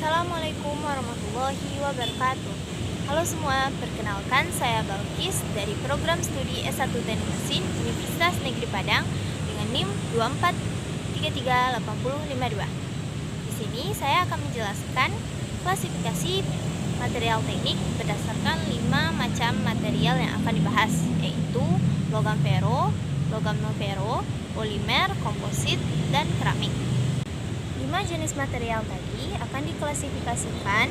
Assalamualaikum warahmatullahi wabarakatuh. Halo semua, perkenalkan saya Balkis dari program studi S1 Teknik Mesin Universitas Negeri Padang dengan NIM 2433852. Di sini saya akan menjelaskan klasifikasi material teknik berdasarkan 5 macam material yang akan dibahas, yaitu logam fero, logam non fero, polimer, komposit, dan keramik. 5 jenis material tadi akan diklasifikasikan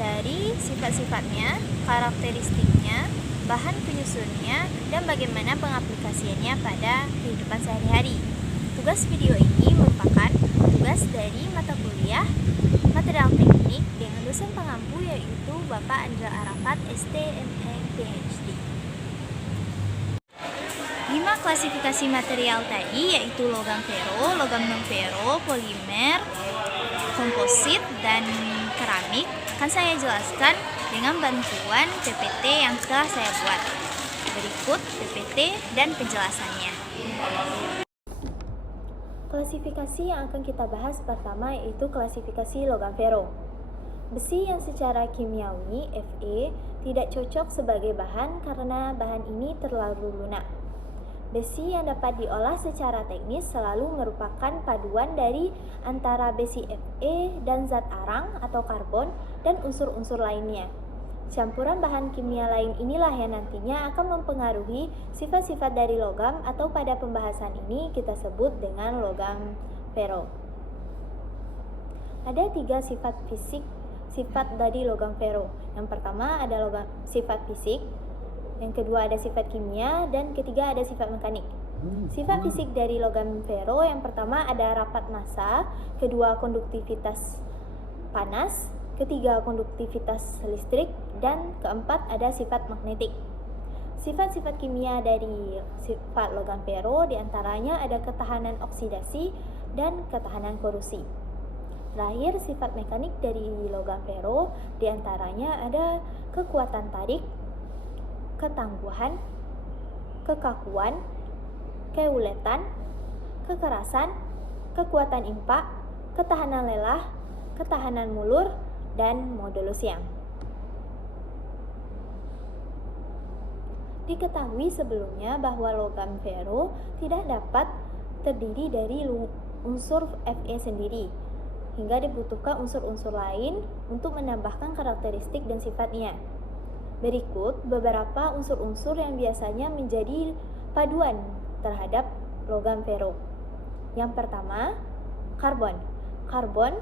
dari sifat-sifatnya, karakteristiknya, bahan penyusunnya, dan bagaimana pengaplikasiannya pada kehidupan sehari-hari. Tugas video ini merupakan tugas dari mata kuliah material teknik dengan dosen pengampu yaitu Bapak Andra Arafat, STME, PhD. 5 klasifikasi material tadi yaitu logam fero, logam non fero, polimer, komposit, dan keramik akan saya jelaskan dengan bantuan PPT yang telah saya buat. Berikut PPT dan penjelasannya. Klasifikasi yang akan kita bahas pertama yaitu klasifikasi logam fero. Besi yang secara kimiawi Fe tidak cocok sebagai bahan karena bahan ini terlalu lunak. Besi yang dapat diolah secara teknis selalu merupakan paduan dari antara besi Fe dan zat arang atau karbon dan unsur-unsur lainnya. Campuran bahan kimia lain inilah yang nantinya akan mempengaruhi sifat-sifat dari logam atau pada pembahasan ini kita sebut dengan logam fero. Ada 3 sifat dari logam fero. Yang pertama ada sifat fisik, yang kedua ada sifat kimia, dan ketiga ada sifat mekanik. Sifat fisik dari logam fero yang pertama ada rapat massa, kedua konduktivitas panas, ketiga konduktivitas listrik, dan keempat ada sifat magnetik. Sifat-sifat kimia dari sifat logam fero diantaranya ada ketahanan oksidasi dan ketahanan korosi. Terakhir, sifat mekanik dari logam fero diantaranya ada kekuatan tarik, ketangguhan, kekakuan, keuletan, kekerasan, kekuatan impak, ketahanan lelah, ketahanan mulur, dan modulus Young. Diketahui sebelumnya bahwa logam fero tidak dapat terdiri dari unsur Fe sendiri, hingga dibutuhkan unsur-unsur lain untuk menambahkan karakteristik dan sifatnya. Berikut beberapa unsur-unsur yang biasanya menjadi paduan terhadap logam fero. Yang pertama, karbon. Karbon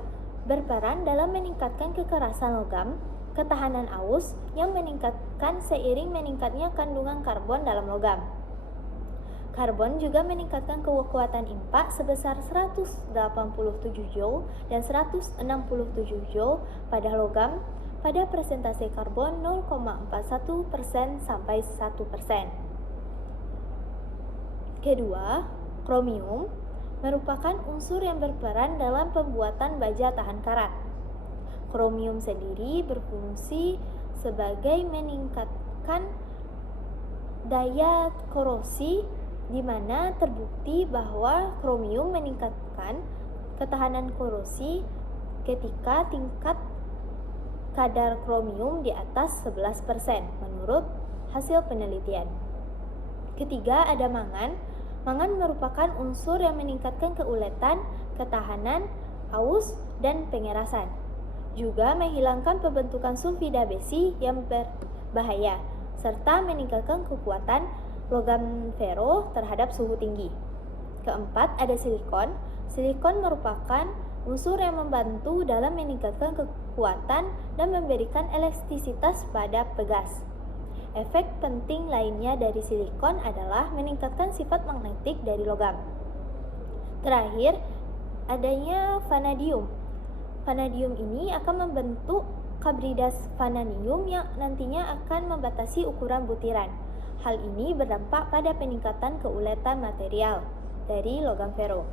berperan dalam meningkatkan kekerasan logam, ketahanan aus yang meningkatkan seiring meningkatnya kandungan karbon dalam logam. Karbon juga meningkatkan kekuatan impak sebesar 187 joule dan 167 joule pada logam pada persentase karbon 0,41% sampai 1%. Kedua, kromium merupakan unsur yang berperan dalam pembuatan baja tahan karat. Kromium sendiri berfungsi sebagai meningkatkan daya korosi, di mana terbukti bahwa kromium meningkatkan ketahanan korosi ketika tingkat kadar kromium di atas 11% menurut hasil penelitian. Ketiga, ada mangan. Mangan merupakan unsur yang meningkatkan keuletan, ketahanan, aus, dan pengerasan. Juga menghilangkan pembentukan sulfida besi yang berbahaya, serta meningkatkan kekuatan logam fero terhadap suhu tinggi. Keempat, ada silikon. Silikon merupakan unsur yang membantu dalam meningkatkan kekuatan dan memberikan elastisitas pada pegas. Efek penting lainnya dari silikon adalah meningkatkan sifat magnetik dari logam. Terakhir, adanya vanadium. Vanadium ini akan membentuk kabridas vanadium yang nantinya akan membatasi ukuran butiran. Hal ini berdampak pada peningkatan keuletan material dari logam fero.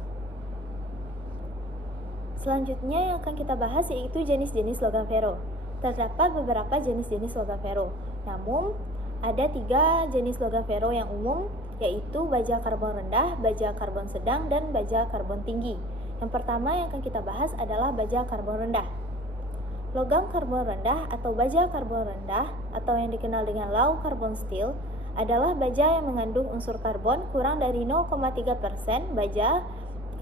Selanjutnya yang akan kita bahas yaitu jenis-jenis logam fero. Terdapat beberapa jenis-jenis logam fero, namun ada 3 jenis logam fero yang umum, yaitu baja karbon rendah, baja karbon sedang, dan baja karbon tinggi. Yang pertama yang akan kita bahas adalah baja karbon rendah. Logam karbon rendah atau baja karbon rendah atau yang dikenal dengan low carbon steel adalah baja yang mengandung unsur karbon kurang dari 0,3%. Baja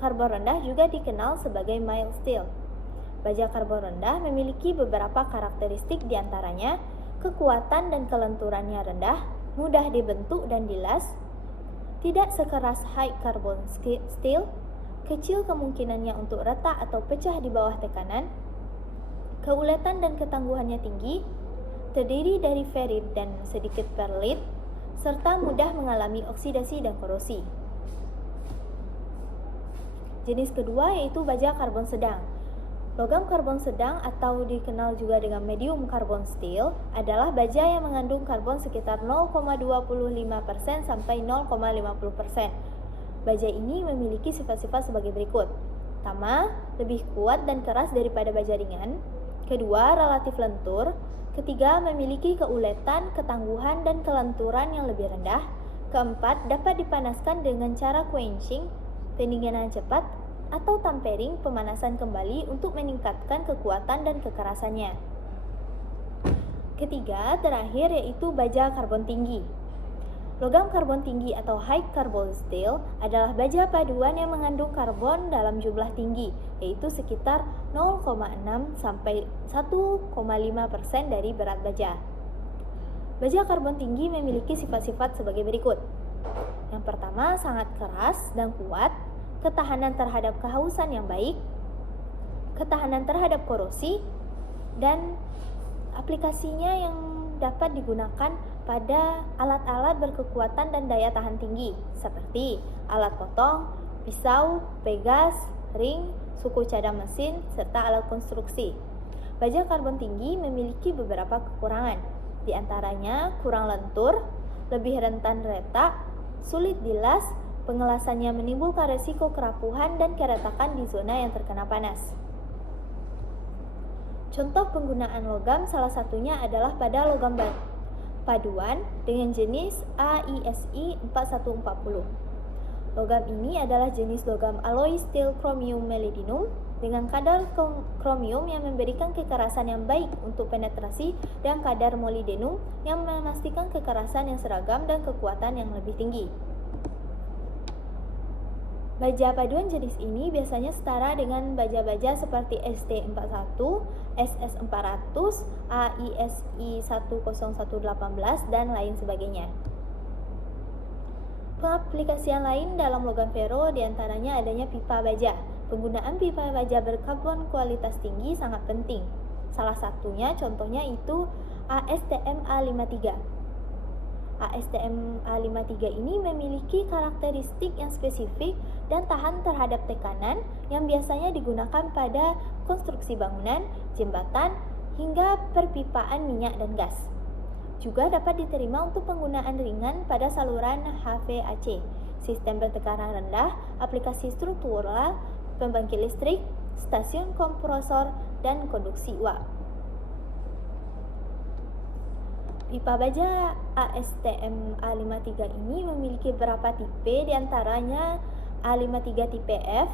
karbon rendah juga dikenal sebagai mild steel. Baja karbon rendah memiliki beberapa karakteristik, diantaranya kekuatan dan kelenturannya rendah, mudah dibentuk dan dilas, tidak sekeras high carbon steel, kecil kemungkinannya untuk retak atau pecah di bawah tekanan, keuletan dan ketangguhannya tinggi, terdiri dari ferrit dan sedikit perlit, serta mudah mengalami oksidasi dan korosi. Jenis kedua yaitu baja karbon sedang. Logam karbon sedang atau dikenal juga dengan medium carbon steel adalah baja yang mengandung karbon sekitar 0,25% sampai 0,50%. Baja ini memiliki sifat-sifat sebagai berikut. Pertama, lebih kuat dan keras daripada baja ringan. Kedua, relatif lentur. Ketiga, memiliki keuletan, ketangguhan, dan kelenturan yang lebih rendah. Keempat, dapat dipanaskan dengan cara quenching, pendinginan cepat, atau tampering, pemanasan kembali untuk meningkatkan kekuatan dan kekerasannya. Ketiga, terakhir yaitu baja karbon tinggi. Logam karbon tinggi atau high carbon steel adalah baja paduan yang mengandung karbon dalam jumlah tinggi, yaitu sekitar 0,6 sampai 1,5% dari berat baja. Baja karbon tinggi memiliki sifat-sifat sebagai berikut. Yang pertama, sangat keras dan kuat, ketahanan terhadap kehausan yang baik, ketahanan terhadap korosi, dan aplikasinya yang dapat digunakan pada alat-alat berkekuatan dan daya tahan tinggi seperti alat potong, pisau, pegas, ring, suku cadang mesin, serta alat konstruksi. Baja karbon tinggi memiliki beberapa kekurangan, di antaranya kurang lentur, lebih rentan retak, sulit dilas, pengelasannya menimbulkan resiko kerapuhan dan keretakan di zona yang terkena panas. Contoh penggunaan logam salah satunya adalah pada logam paduan dengan jenis AISI 4140. Logam ini adalah jenis logam alloy steel chromium molybdenum dengan kadar kromium yang memberikan kekerasan yang baik untuk penetrasi dan kadar molybdenum yang memastikan kekerasan yang seragam dan kekuatan yang lebih tinggi. Baja paduan jenis ini biasanya setara dengan baja-baja seperti ST41, SS400, AISI 10118, dan lain sebagainya. Pengaplikasian lain dalam logam ferro diantaranya adanya pipa baja. Penggunaan pipa baja berkarbon kualitas tinggi sangat penting. Salah satunya contohnya itu ASTM A53. ASTM A53 ini memiliki karakteristik yang spesifik dan tahan terhadap tekanan yang biasanya digunakan pada konstruksi bangunan, jembatan, hingga perpipaan minyak dan gas. Juga dapat diterima untuk penggunaan ringan pada saluran HVAC, sistem bertekanan rendah, aplikasi struktural, pembangkit listrik, stasiun kompresor, dan konduksi uap. Pipa baja ASTM A53 ini memiliki beberapa tipe, diantaranya A53 tipe F,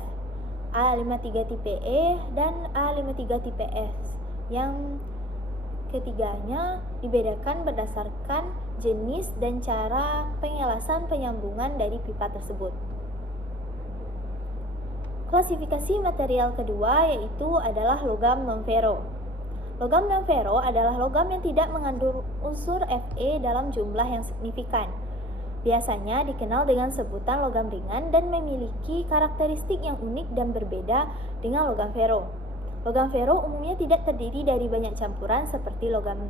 A53 tipe E, dan A53 tipe S. Yang ketiganya dibedakan berdasarkan jenis dan cara pengelasan penyambungan dari pipa tersebut. Klasifikasi material kedua yaitu adalah logam non-ferro. Logam non-ferro adalah logam yang tidak mengandung unsur Fe dalam jumlah yang signifikan. Biasanya dikenal dengan sebutan logam ringan dan memiliki karakteristik yang unik dan berbeda dengan logam ferro. Logam ferro umumnya tidak terdiri dari banyak campuran seperti logam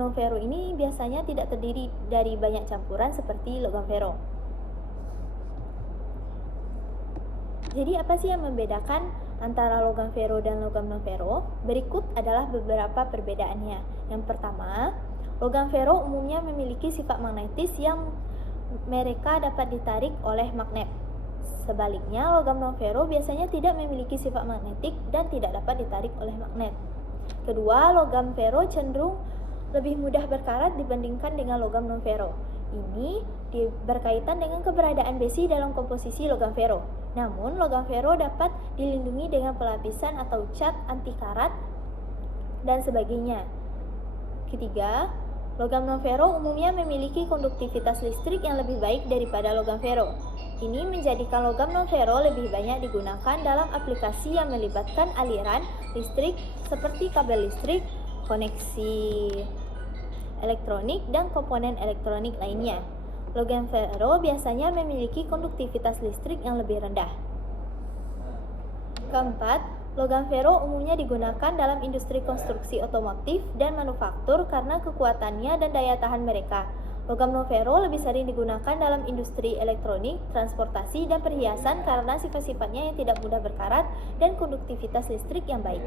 non-ferro ini biasanya tidak terdiri dari banyak campuran seperti logam ferro. Jadi apa sih yang membedakan antara logam ferro dan logam non-ferro? Berikut adalah beberapa perbedaannya. Yang pertama, logam ferro umumnya memiliki sifat magnetis yang mereka dapat ditarik oleh magnet. Sebaliknya, logam non-ferro biasanya tidak memiliki sifat magnetik dan tidak dapat ditarik oleh magnet. Kedua, logam ferro cenderung lebih mudah berkarat dibandingkan dengan logam non-ferro. Ini berkaitan dengan keberadaan besi dalam komposisi logam ferro. Namun, logam ferro dapat dilindungi dengan pelapisan atau cat anti karat dan sebagainya. Ketiga, logam non-fero umumnya memiliki konduktivitas listrik yang lebih baik daripada logam fero. Ini menjadikan logam non-fero lebih banyak digunakan dalam aplikasi yang melibatkan aliran listrik seperti kabel listrik, koneksi elektronik, dan komponen elektronik lainnya. Logam fero biasanya memiliki konduktivitas listrik yang lebih rendah. Keempat, logam fero umumnya digunakan dalam industri konstruksi otomotif dan manufaktur karena kekuatannya dan daya tahan mereka. Logam non-fero lebih sering digunakan dalam industri elektronik, transportasi, dan perhiasan karena sifat-sifatnya yang tidak mudah berkarat dan konduktivitas listrik yang baik.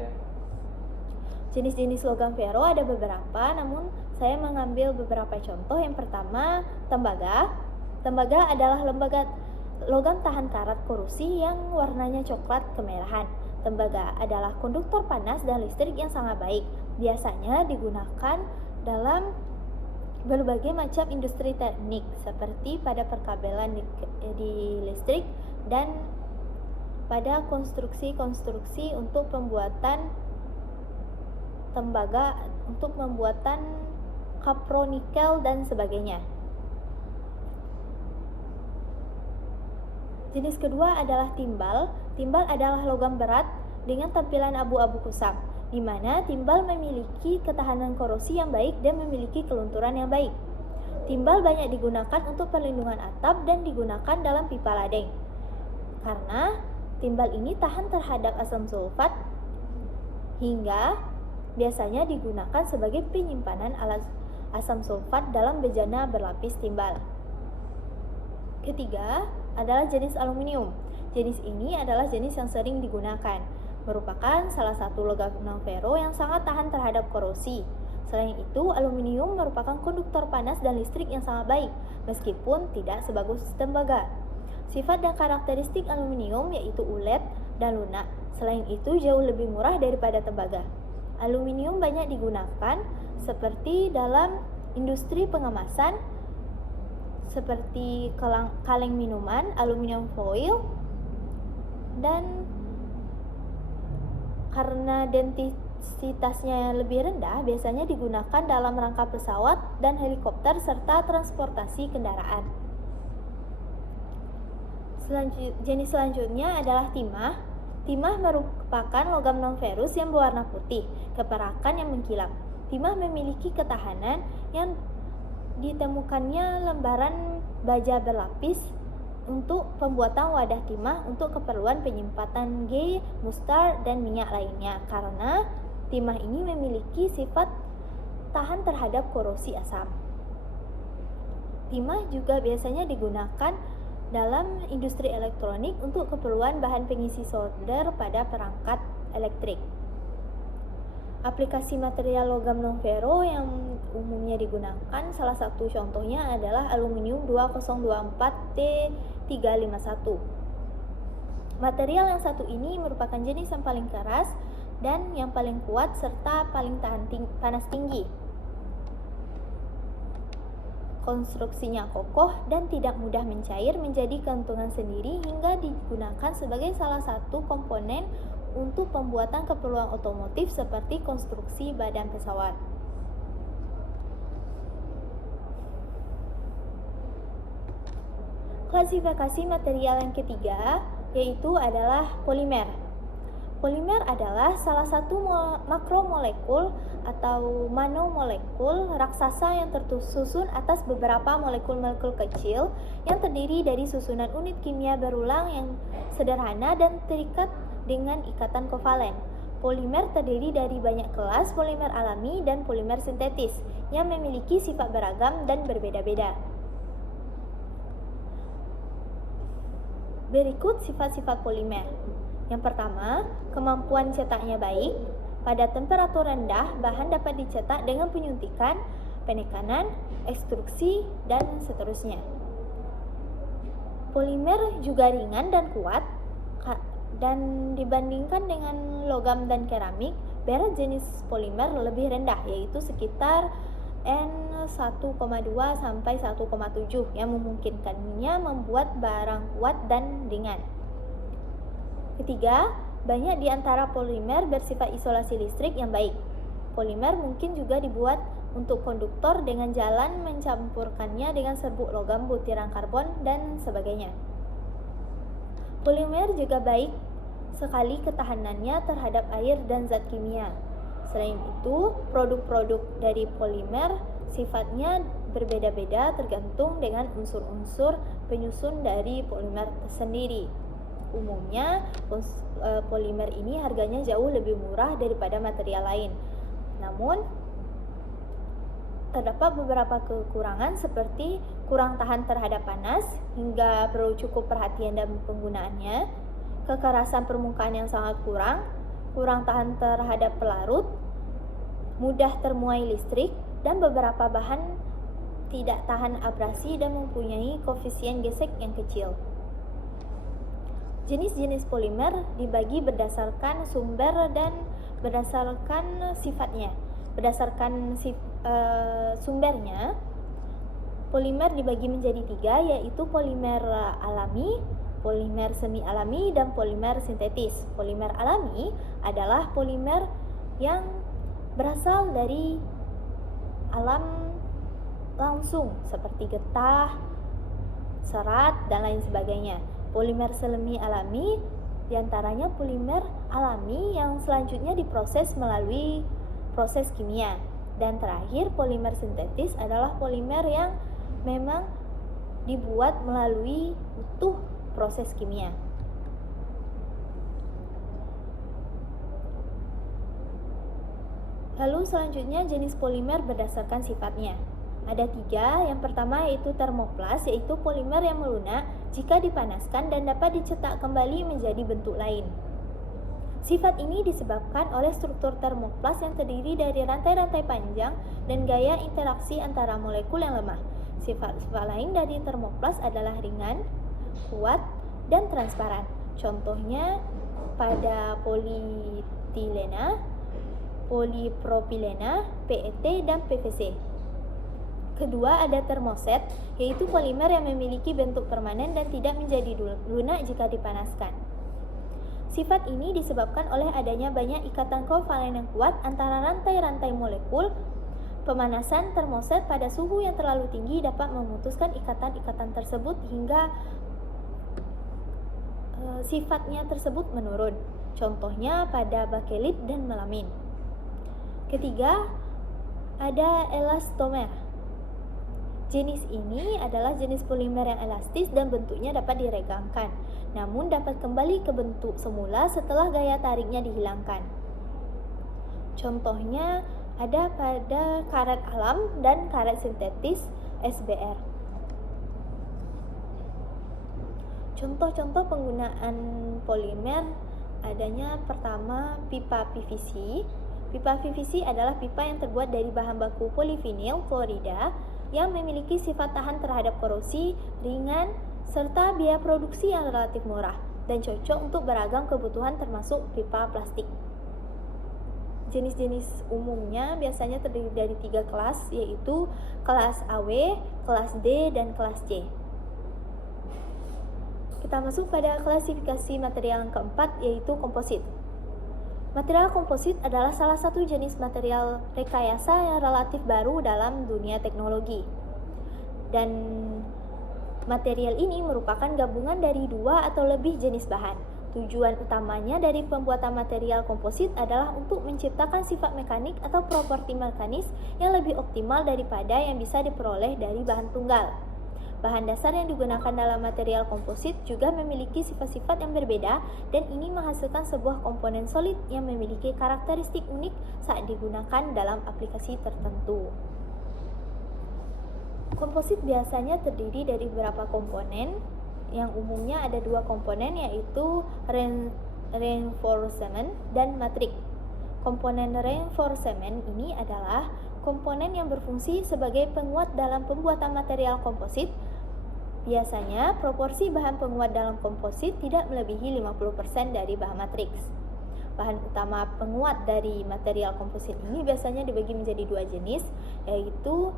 Jenis-jenis logam fero ada beberapa, namun saya mengambil beberapa contoh. Yang pertama, tembaga. Tembaga adalah logam tahan karat korosi yang warnanya coklat kemerahan. Tembaga adalah konduktor panas dan listrik yang sangat baik. Biasanya digunakan dalam berbagai macam industri teknik seperti pada perkabelan di listrik dan pada konstruksi-konstruksi untuk pembuatan tembaga, untuk pembuatan kapronikel dan sebagainya. Jenis kedua adalah timbal. Timbal adalah logam berat dengan tampilan abu-abu kusam, di mana timbal memiliki ketahanan korosi yang baik dan memiliki kelunturan yang baik. Timbal banyak digunakan untuk perlindungan atap dan digunakan dalam pipa ladeng. Karena timbal ini tahan terhadap asam sulfat hingga biasanya digunakan sebagai penyimpanan alat asam sulfat dalam bejana berlapis timbal. Ketiga adalah jenis aluminium. Jenis ini adalah jenis yang sering digunakan, merupakan salah satu logam non-fero yang sangat tahan terhadap korosi. Selain itu, aluminium merupakan konduktor panas dan listrik yang sangat baik, meskipun tidak sebagus tembaga. Sifat dan karakteristik aluminium yaitu ulet dan lunak. Selain itu, jauh lebih murah daripada tembaga. Aluminium banyak digunakan seperti dalam industri pengemasan, seperti kaleng minuman, aluminium foil, dan karena densitasnya lebih rendah, biasanya digunakan dalam rangka pesawat dan helikopter serta transportasi kendaraan. Jenis selanjutnya adalah timah. Timah merupakan logam non-ferus yang berwarna putih, keperakan yang mengkilap. Timah memiliki ketahanan yang ditemukannya lembaran baja berlapis untuk pembuatan wadah timah untuk keperluan penyimpanan mustar, dan minyak lainnya, karena timah ini memiliki sifat tahan terhadap korosi asam. Timah juga biasanya digunakan dalam industri elektronik untuk keperluan bahan pengisi solder pada perangkat elektrik. Aplikasi material logam non-fero yang umumnya digunakan, salah satu contohnya adalah aluminium 2024T351. Material yang satu ini merupakan jenis yang paling keras dan yang paling kuat serta paling tahan panas tinggi. Konstruksinya kokoh dan tidak mudah mencair, menjadi keuntungan sendiri hingga digunakan sebagai salah satu komponen untuk pembuatan keperluan otomotif seperti konstruksi badan pesawat. Klasifikasi material yang ketiga yaitu adalah polimer. Polimer adalah salah satu makromolekul atau manomolekul raksasa yang tersusun atas beberapa molekul-molekul kecil yang terdiri dari susunan unit kimia berulang yang sederhana dan terikat dengan ikatan kovalen. Polimer terdiri dari banyak kelas polimer alami dan polimer sintetis yang memiliki sifat beragam dan berbeda-beda. Berikut sifat-sifat polimer. Yang pertama, kemampuan cetaknya baik. Pada temperatur rendah, bahan dapat dicetak dengan penyuntikan, penekanan, ekstruksi, dan seterusnya. Polimer juga ringan dan kuat, dan dibandingkan dengan logam dan keramik, berat jenis polimer lebih rendah, yaitu sekitar N1,2 sampai 1,7 yang memungkinkannya membuat barang kuat dan ringan. Ketiga, banyak di antara polimer bersifat isolasi listrik yang baik. polimer mungkin juga dibuat untuk konduktor dengan jalan mencampurkannya dengan serbuk logam, butiran karbon, dan sebagainya. Polimer juga baik sekali ketahanannya terhadap air dan zat kimia. Selain itu, produk-produk dari polimer sifatnya berbeda-beda tergantung dengan unsur-unsur penyusun dari polimer sendiri. Umumnya, polimer ini harganya jauh lebih murah daripada material lain. Namun, terdapat beberapa kekurangan seperti kurang tahan terhadap panas hingga perlu cukup perhatian dalam penggunaannya, kekerasan permukaan yang sangat kurang tahan terhadap pelarut, mudah termuai listrik, dan beberapa bahan tidak tahan abrasi dan mempunyai koefisien gesek yang kecil. Jenis-jenis polimer dibagi berdasarkan sumber dan berdasarkan sifatnya. Berdasarkan sumbernya, polimer dibagi menjadi 3, yaitu polimer alami, polimer semi alami, dan polimer sintetis. Polimer alami adalah polimer yang berasal dari alam langsung seperti getah, serat, dan lain sebagainya. Polimer semi alami diantaranya polimer alami yang selanjutnya diproses melalui proses kimia. Dan terakhir, polimer sintetis adalah polimer yang memang dibuat melalui utuh proses kimia. Lalu selanjutnya jenis polimer berdasarkan sifatnya. Ada 3, yang pertama yaitu termoplas, yaitu polimer yang melunak jika dipanaskan dan dapat dicetak kembali menjadi bentuk lain. Sifat ini disebabkan oleh struktur termoplas yang terdiri dari rantai-rantai panjang dan gaya interaksi antara molekul yang lemah. Sifat-sifat lain dari termoplas adalah ringan, kuat, dan transparan. Contohnya pada polietilena, polipropilena, PET, dan PVC. Kedua, ada termoset, yaitu polimer yang memiliki bentuk permanen dan tidak menjadi lunak jika dipanaskan. Sifat ini disebabkan oleh adanya banyak ikatan kovalen yang kuat antara rantai-rantai molekul. Pemanasan termoset pada suhu yang terlalu tinggi dapat memutuskan ikatan-ikatan tersebut hingga sifatnya tersebut menurun. Contohnya pada bakelit dan melamin. Ketiga, ada elastomer. Jenis ini adalah jenis polimer yang elastis dan bentuknya dapat diregangkan, namun dapat kembali ke bentuk semula setelah gaya tariknya dihilangkan. Contohnya ada pada karet alam dan karet sintetis SBR. Contoh-contoh penggunaan polimer adanya pertama pipa PVC. Pipa PVC adalah pipa yang terbuat dari bahan baku polivinil klorida yang memiliki sifat tahan terhadap korosi, ringan, serta biaya produksi yang relatif murah dan cocok untuk beragam kebutuhan termasuk pipa plastik. Jenis-jenis umumnya biasanya terdiri dari 3 kelas, yaitu kelas AW, kelas D, dan kelas C. Kita masuk pada klasifikasi material yang keempat, yaitu komposit. Material komposit adalah salah satu jenis material rekayasa yang relatif baru dalam dunia teknologi. Dan material ini merupakan gabungan dari 2 atau lebih jenis bahan. Tujuan utamanya dari pembuatan material komposit adalah untuk menciptakan sifat mekanik atau properti mekanis yang lebih optimal daripada yang bisa diperoleh dari bahan tunggal. Bahan dasar yang digunakan dalam material komposit juga memiliki sifat-sifat yang berbeda dan ini menghasilkan sebuah komponen solid yang memiliki karakteristik unik saat digunakan dalam aplikasi tertentu. Komposit biasanya terdiri dari beberapa komponen, yang umumnya ada 2 komponen, yaitu reinforcement dan matrik. Komponen reinforcement ini adalah komponen yang berfungsi sebagai penguat dalam pembuatan material komposit. Biasanya, proporsi bahan penguat dalam komposit tidak melebihi 50% dari bahan matriks. Bahan utama penguat dari material komposit ini biasanya dibagi menjadi 2 jenis, yaitu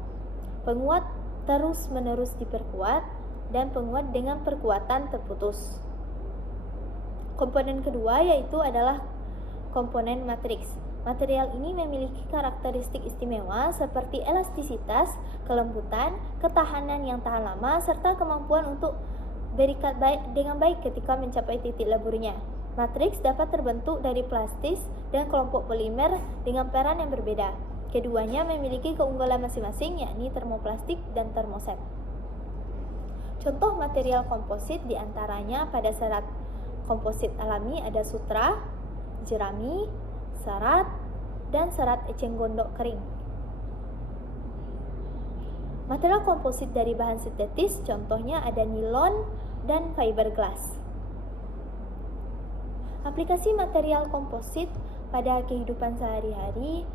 penguat terus-menerus diperkuat dan penguat dengan perkuatan terputus. Komponen kedua yaitu adalah komponen matriks. Material ini memiliki karakteristik istimewa seperti elastisitas, kelembutan, ketahanan yang tahan lama, serta kemampuan untuk berikat dengan baik ketika mencapai titik leburnya. Matriks dapat terbentuk dari plastis dan kelompok polimer dengan peran yang berbeda. Keduanya memiliki keunggulan masing-masing, yakni termoplastik dan termoset. Contoh material komposit diantaranya pada serat komposit alami ada sutra, jerami, serat, dan serat eceng gondok kering. Material komposit dari bahan sintetis contohnya ada nilon dan fiberglass. Aplikasi material komposit pada kehidupan sehari-hari,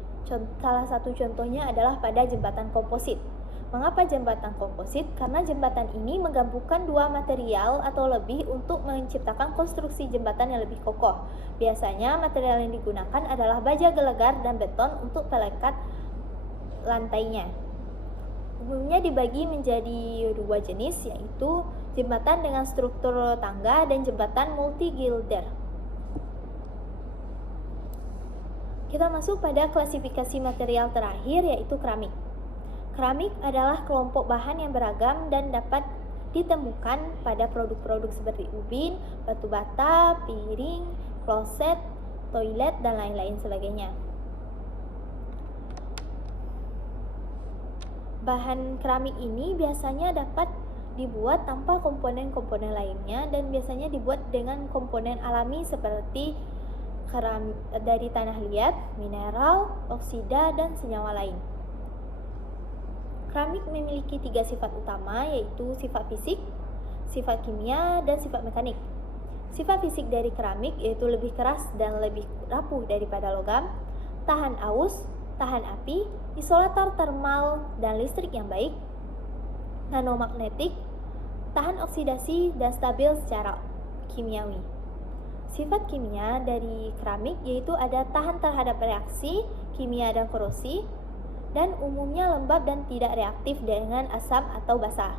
salah satu contohnya adalah pada jembatan komposit. Mengapa jembatan komposit? Karena jembatan ini menggabungkan dua material atau lebih untuk menciptakan konstruksi jembatan yang lebih kokoh. Biasanya material yang digunakan adalah baja gelegar dan beton untuk pelekat lantainya. Umumnya dibagi menjadi dua jenis, yaitu jembatan dengan struktur tangga dan jembatan multi-gilder. Kita masuk pada klasifikasi material terakhir, yaitu keramik. Keramik adalah kelompok bahan yang beragam dan dapat ditemukan pada produk-produk seperti ubin, batu bata, piring, kloset, toilet, dan lain-lain sebagainya. Bahan keramik ini biasanya dapat dibuat tanpa komponen-komponen lainnya dan biasanya dibuat dengan komponen alami seperti dari tanah liat, mineral, oksida, dan senyawa lain. Keramik memiliki 3 sifat utama, yaitu sifat fisik, sifat kimia, dan sifat mekanik. Sifat fisik dari keramik yaitu lebih keras dan lebih rapuh daripada logam, tahan aus, tahan api, isolator termal dan listrik yang baik, nanomagnetik, tahan oksidasi, dan stabil secara kimiawi. Sifat kimia dari keramik yaitu ada tahan terhadap reaksi kimia dan korosi, dan umumnya lembab dan tidak reaktif dengan asam atau basah.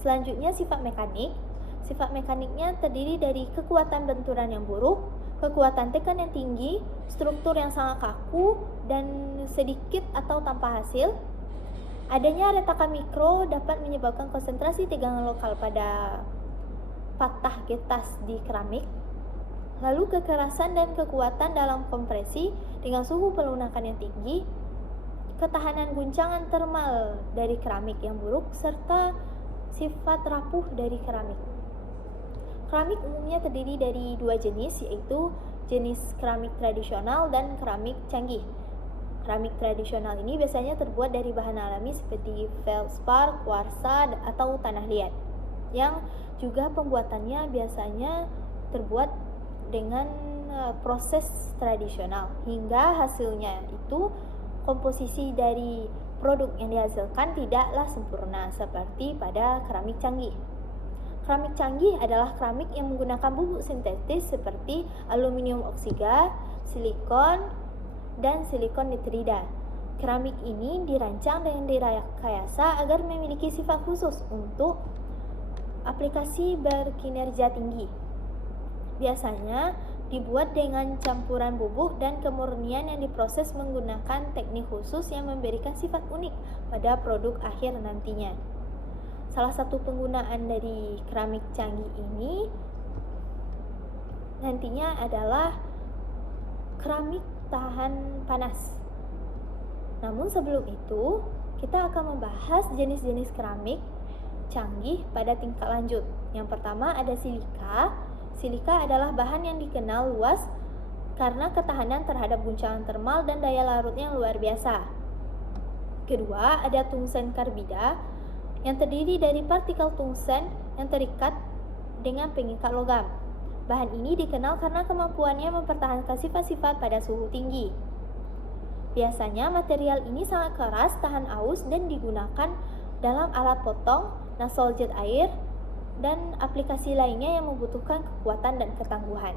Selanjutnya sifat mekanik. Sifat mekaniknya terdiri dari kekuatan benturan yang buruk, kekuatan tekan yang tinggi, struktur yang sangat kaku dan sedikit atau tanpa hasil. Adanya retakan mikro dapat menyebabkan konsentrasi tegangan lokal pada patah getas di keramik. Lalu kekerasan dan kekuatan dalam kompresi dengan suhu pelunakan yang tinggi, ketahanan guncangan termal dari keramik yang buruk, serta sifat rapuh dari keramik. Keramik umumnya terdiri dari 2 jenis, yaitu jenis keramik tradisional dan keramik canggih. Keramik tradisional ini biasanya terbuat dari bahan alami seperti feldspar, kuarsa, atau tanah liat, yang juga pembuatannya biasanya terbuat dengan proses tradisional, hingga hasilnya itu komposisi dari produk yang dihasilkan tidaklah sempurna seperti pada keramik canggih. Keramik canggih adalah keramik yang menggunakan bubuk sintetis seperti aluminium oksida, silikon, dan silikon nitrida. Keramik ini dirancang dengan direkayasa agar memiliki sifat khusus untuk aplikasi berkinerja tinggi. Biasanya dibuat dengan campuran bubuk dan kemurnian yang diproses menggunakan teknik khusus yang memberikan sifat unik pada produk akhir nantinya. Salah satu penggunaan dari keramik canggih ini nantinya adalah keramik tahan panas. Namun sebelum itu, kita akan membahas jenis-jenis keramik canggih pada tingkat lanjut. Yang pertama ada silika. Silika adalah bahan yang dikenal luas karena ketahanan terhadap guncangan termal dan daya larutnya yang luar biasa. Kedua, ada tungsten karbida yang terdiri dari partikel tungsten yang terikat dengan pengikat logam. Bahan ini dikenal karena kemampuannya mempertahankan sifat-sifat pada suhu tinggi. Biasanya material ini sangat keras, tahan aus, dan digunakan dalam alat potong, nasol jet air, dan aplikasi lainnya yang membutuhkan kekuatan dan ketangguhan.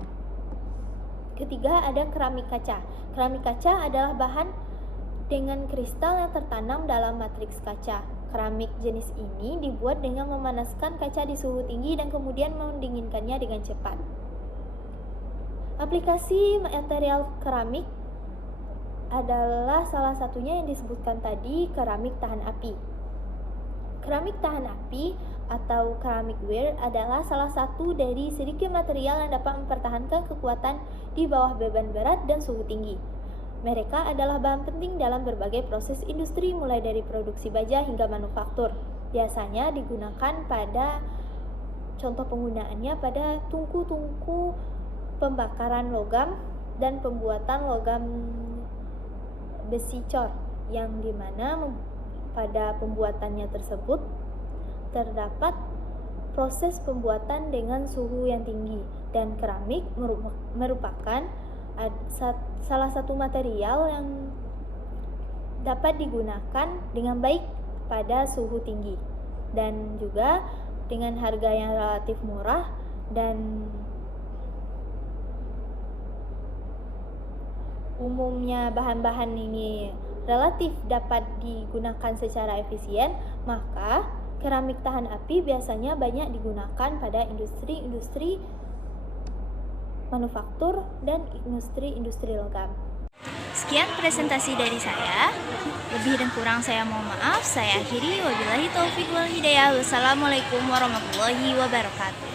Ketiga, ada keramik kaca. Keramik kaca adalah bahan dengan kristal yang tertanam dalam matriks kaca. Keramik jenis ini dibuat dengan memanaskan kaca di suhu tinggi dan kemudian mendinginkannya dengan cepat. Aplikasi material keramik adalah salah satunya yang disebutkan tadi, keramik tahan api. Keramik tahan api atau keramik ware adalah salah satu dari sedikit material yang dapat mempertahankan kekuatan di bawah beban berat dan suhu tinggi. Mereka adalah bahan penting dalam berbagai proses industri mulai dari produksi baja hingga manufaktur. Biasanya digunakan pada contoh penggunaannya pada tungku-tungku pembakaran logam dan pembuatan logam besi cor, yang dimana pada pembuatannya tersebut terdapat proses pembuatan dengan suhu yang tinggi, dan keramik merupakan salah satu material yang dapat digunakan dengan baik pada suhu tinggi dan juga dengan harga yang relatif murah, dan umumnya bahan-bahan ini relatif dapat digunakan secara efisien, maka keramik tahan api biasanya banyak digunakan pada industri-industri manufaktur dan industri-industri logam. Sekian presentasi dari saya. Lebih dan kurang saya mohon maaf. Saya akhiri. Wabillahi taufiq wal hidayah. Wassalamualaikum warahmatullahi wabarakatuh.